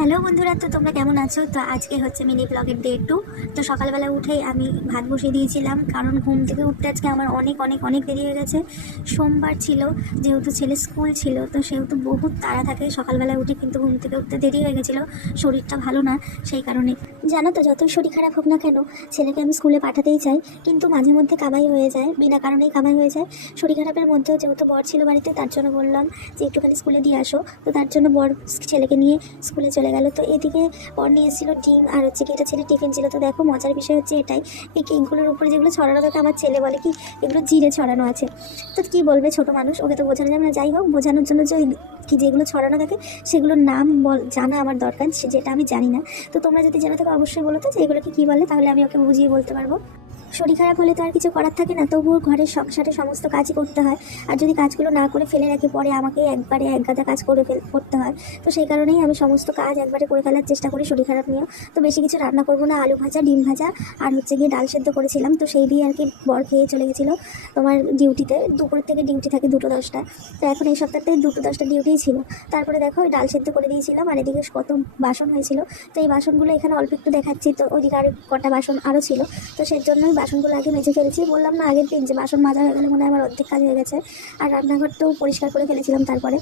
Hello বন্ধুরা, তো তোমরা কেমন আছো? তো আজকে হচ্ছে মিনি ব্লগের ডে 2। তো সকালবেলা উঠেই আমি ভাত বসিয়ে দিয়েছিলাম, কারণ ঘুম থেকে উঠতে আজকে আমার অনেক অনেক অনেক দেরি হয়ে গেছে। সোমবার ছিল, যেহেতু ছেলে স্কুল ছিল, তো সেহেতু বহুত তাড়া থাকে সকালবেলা উঠে, কিন্তু ঘুম থেকে উঠতে দেরি হয়ে গেছিলো। শরীরটা ভালো না, সেই কারণে। জানো তো, যতই শরীর খারাপ হোক না কেন, ছেলেকে আমি স্কুলে পাঠাতেই চাই, কিন্তু মাঝে মধ্যে কামাই হয়ে যায়, বিনা কারণেই কামাই হয়ে যায়। শরীর খারাপের মধ্যেও যেহেতু বর ছিল বাড়িতে, তার জন্য বললাম যে একটুখানি স্কুলে দিয়ে আসো। তো তার জন্য বর ছেলেকে নিয়ে স্কুলে চলে গেল। তো এদিকে বর নিয়ে এসেছিলো ডিম, আর হচ্ছে কি এটা ছেলে টিফিন ছিল। তো দেখো, মজার বিষয় হচ্ছে এটাই, এই কেকগুলোর উপরে যেগুলো ছড়ানো থাকে, আমার ছেলে বলে কি এগুলো জিরে ছড়ানো আছে। তো কি বলবে ছোট মানুষ, ওকে তো বোঝানো যাবে না। যাই হোক, বোঝানোর জন্য যে কি যেগুলো ছড়ানো থাকে সেগুলোর নাম জানা আমার দরকার, যেটা আমি জানি না। তো তোমরা যদি জানা থাকো অবশ্যই বলো তো যে এগুলোকে কী বলে, তাহলে আমি ওকে বুঝিয়ে বলতে পারবো। শরীর খারাপ হলে তো আর কিছু করার থাকে না, তবুও ঘরের সংসারে সমস্ত কাজই করতে হয়। আর যদি কাজগুলো না করে ফেলে রাখি, পরে আমাকেই একবারে একগাদা কাজ করতে হয়। তো সেই কারণেই আমি সমস্ত কাজ একবারে করে ফেলার চেষ্টা করি শরীর খারাপ নিয়েও। তো বেশি কিছু রান্না করবো না, আলু ভাজা, ডিম ভাজা, আর হচ্ছে গিয়ে ডাল সেদ্ধ করেছিলাম। তো সেই দিয়ে আর কি বর খেয়ে চলে গেছিলো তোমার ডিউটিতে। দুপুরের থেকে ডিউটি থাকে 2টা-10টা। তো এখন এই সপ্তাহটাই 2টা-10টা ডিউটিই ছিল। তারপরে দেখো ডাল সেদ্ধ করে দিয়েছিলাম, আর এদিকে কত বাসন হয়েছিল। তো এই বাসনগুলো এখানে অল্প একটু দেখাচ্ছি, তো ওইদিকে আর কটা বাসন আরও ছিল। তো সেই জন্যই বাসনগুলো আগে মেজে ফেলেছি। বললাম না আগের দিন যে বাসন মাজা হয়ে গেলে মনে হয় আমার অর্ধেক কাজ হয়ে গেছে। আর রান্নাঘরটাও পরিষ্কার করে ফেলেছিলাম তারপরে।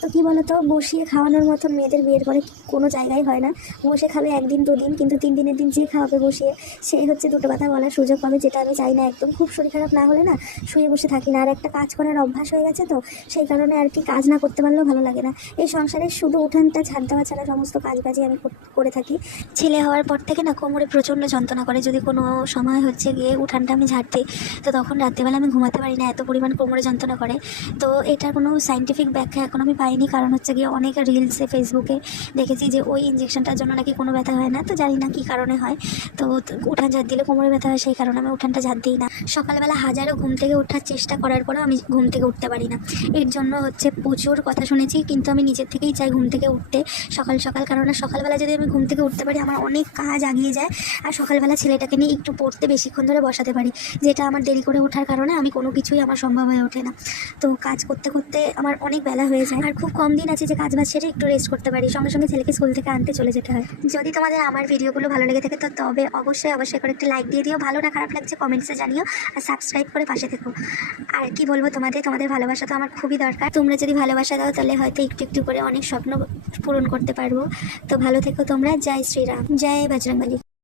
তো কী বলো তো, বসিয়ে খাওয়ানোর মতন মেয়েদের বিয়ের পরে কোনো জায়গায় হয় না। বসে খাবে 1 দিন 2 দিন, কিন্তু 3 দিনের দিন যে খাওয়াবে বসিয়ে, সেই হচ্ছে দুটো কথা বলার সুযোগ পাবে, যেটা আমি চাই না একদম। খুব শরীর খারাপ না হলে না শুয়ে বসে থাকি না, আর একটা কাজ করার অভ্যাস হয়ে গেছে, তো সেই কারণে আর কি কাজ না করতে পারলেও ভালো লাগে না। এই সংসারে শুধু উঠানটা ঝাড় দেওয়া ছাড়া সমস্ত কাজবাজই আমি করে থাকি। ছেলে হওয়ার পর থেকে না কোমরে প্রচণ্ড যন্ত্রণা করে, যদি কোনো সময় হচ্ছে গিয়ে উঠানটা আমি ঝাড়তে, তো তখন রাত্রেবেলা আমি ঘুমাতে পারি না, এত পরিমাণ কোমরে যন্ত্রণা করে। তো এটার কোনো সাইন্টিফিক ব্যাখ্যা এখন আমি পাইনি, কারণ হচ্ছে গিয়ে অনেক রিলসে ফেসবুকে দেখেছি যে ওই ইঞ্জেকশনটার জন্য নাকি কোনো ব্যথা হয় না। তো জানি না কী কারণে হয়। তো উঠান ঝাড় দিলে কোমরে ব্যথা হয়, সেই কারণে আমি উঠানটা ঝাড় দিই না। সকালবেলা হাজারো ঘুম থেকে ওঠার চেষ্টা করার পরেও আমি ঘুম থেকে উঠতে পারি না। এর জন্য হচ্ছে প্রচুর কথা শুনেছি, কিন্তু আমি নিজের থেকেই চাই ঘুম থেকে উঠতে সকাল সকাল। কারণ সকালবেলা যদি আমি ঘুম থেকে উঠতে পারি, আমার অনেক কাজ আগিয়ে যায়। আর সকালবেলা ছেলেটাকে নিয়ে একটু পড়তে বেশিক্ষণ ধরে বসাতে পারি, যেটা আমার দেরি করে ওঠার কারণে আমি কোনো কিছুই আমার সম্ভব হয়ে ওঠে না। তো কাজ করতে করতে আমার অনেক বেলা হয়ে যায়, আর খুব কম দিন আছে যে কাজ বাজ সেরে একটু রেস্ট করতে পারি। সঙ্গে সঙ্গে ছেলেকে স্কুল থেকে আনতে চলে যেতে হয়। যদি তোমাদের আমার ভিডিওগুলো ভালো লেগে থাকে, তো তবে অবশ্যই অবশ্যই করে একটা লাইক দিয়ে দিও। ভালো না খারাপ লাগছে কমেন্টসে জানিও, আর সাবস্ক্রাইব করে পাশে থেকো। আর কি বলবো, তোমাদের ভালোবাসা তো আমার খুবই দরকার। তোমরা যদি ভালোবাসা দাও, তাহলে হয়তো একটু একটু করে অনেক স্বপ্ন পূরণ করতে পারবো। তো ভালো থেকো তোমরা। জয় শ্রীরাম, জয় বজরংবলী।